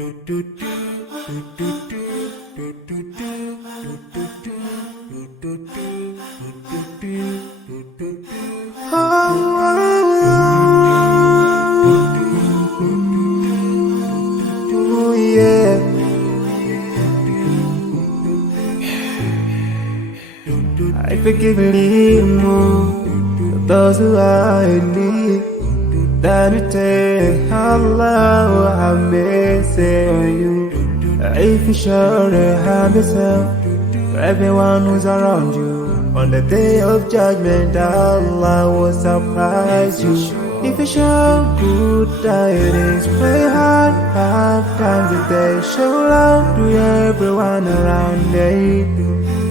I forgive a little more those who are in need than you take Allah have mercy on you. If you surely have yourself for everyone who's around you, on the day of judgment Allah will surprise you. If you show good tidings, pray hard 5 times a day, show love to everyone around you.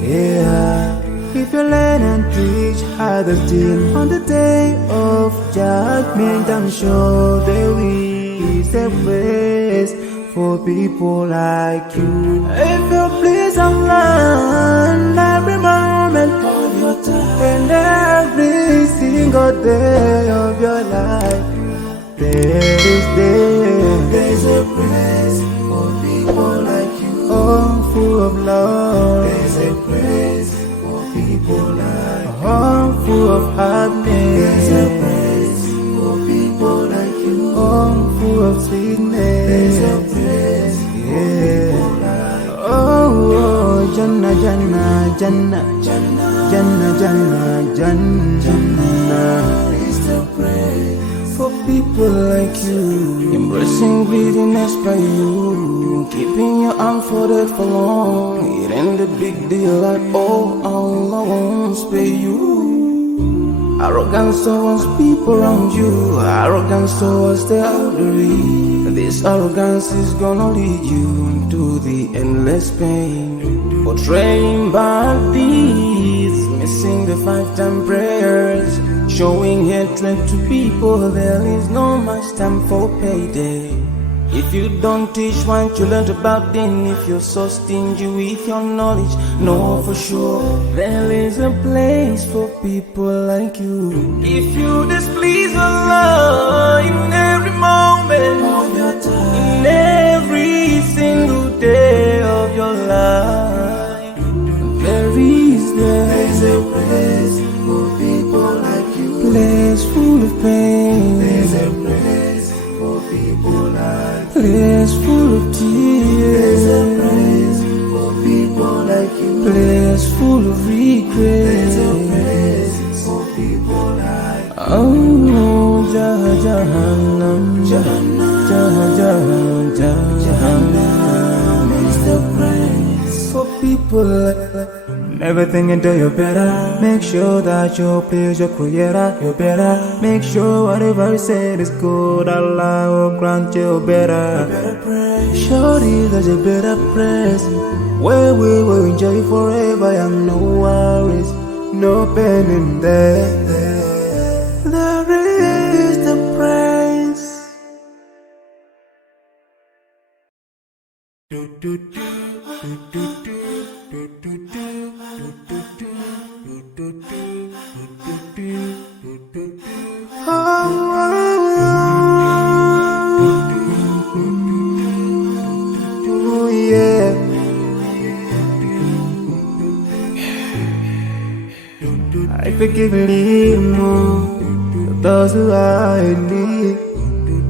Yeah. If you learn and teach others still, on the day of judgment I'm sure there is a place for people like you. If you please Allah every moment of your time and every single day of your life, there's a place for people like you. Oh, full of love. There's a place people like home full of happiness. There's a place for people like you. Home full of sweetness. There's a place for people like you. Oh, Jannah, Jannah, Jannah, Jannah, Jannah, Jannah, Jannah. It's the place for people like you. Embracing greediness by you, keeping your arm folded for long. It ain't a big deal at all, Allah won't spare you. Arrogance towards people around you, arrogance towards the elderly. This arrogance is gonna lead you to the endless pain. Portraying bad deeds, missing the 5-time prayers, showing hatred to people. There is no much time for payday. If you don't teach what you learned about, then if you're so stingy with your knowledge, know for sure there is a place for people like you. If you displease Allah in every moment of your time, in every single day of your life, there's a place for people like you. Place full of pain. There's a place for people like you. Place full of tears. There's a place for people like you. Place full of regret. There's a place for people like you. Oh, Jahannam, Jahannam, Jahannam is the place for people like you. Never think until you're better. Make sure that you please your creator. You're better. Make sure whatever you said is good. Allah will grant you better. Surely there's a better place where we will enjoy forever and no worries, no pain in there. There is the praise. Oh, yeah. I forgive a little more those who are in need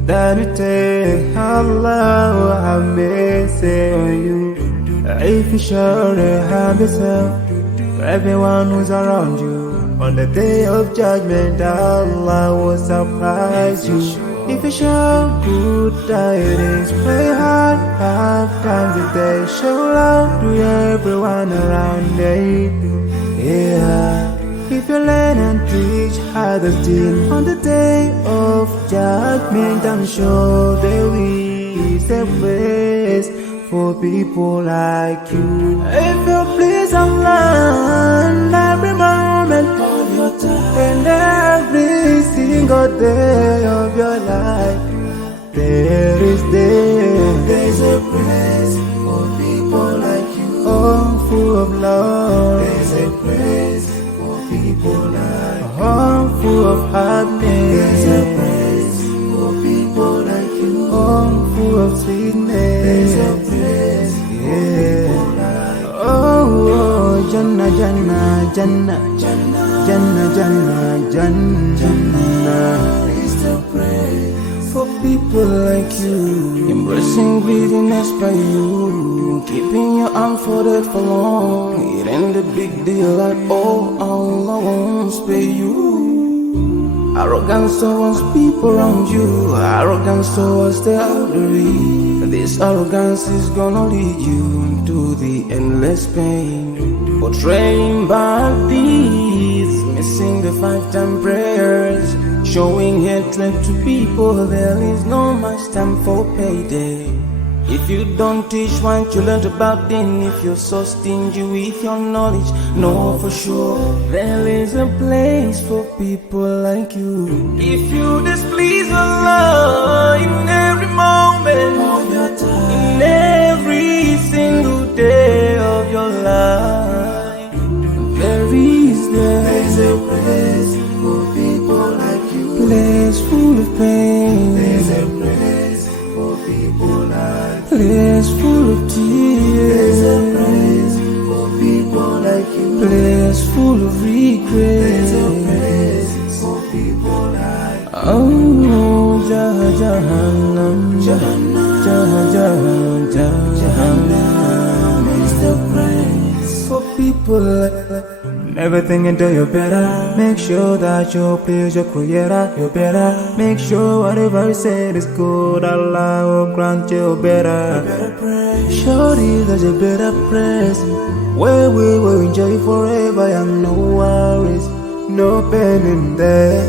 than you take Allah have mercy on you. If you surely have yourself for everyone who's around you, on the day of judgment Allah will surprise you. If you show good tidings, pray hard 5 times a day, show love to everyone around you. Yeah. If you learn and teach others still, on the day of judgment I'm sure there is a place for people like you. If you please Allah every moment of your time and every single day of your life, there's a place for people like you. Oh, full of love. There's a place for people like you. Oh, full of happiness. There's a place for people like you. Oh, full of sweetness. Jannah, Jannah, Jannah, Jannah. Is the praise For people like you, embracing greediness by you, keeping your arms folded for long. It ain't a big deal at all, Allah won't spare you. Arrogance towards people around you, arrogance towards the elderly. This arrogance is gonna lead you to the endless pain. Portraying bad deeds, missing the 5-time prayers, showing hatred to people. There is no much time for payday. If you don't teach what you learned about them, if you're so stingy with your knowledge, know for sure there is a place for people like you. If you displease Allah in every moment of your time, in every single day of your life, there is there's a place for people like you. place full of pain. There's a place for people like you. Place full of There's a tears. place for people like you. Place full of There's a regret. place for people like you. Oh, Jahannam, Jahannam, Jahannam is the praise for people like never think until you're better. Make sure that you please your creator. You're better. Make sure whatever you said is good. Allah will grant you better. Surely there's a better place where we will enjoy forever and no worries, no pain in there.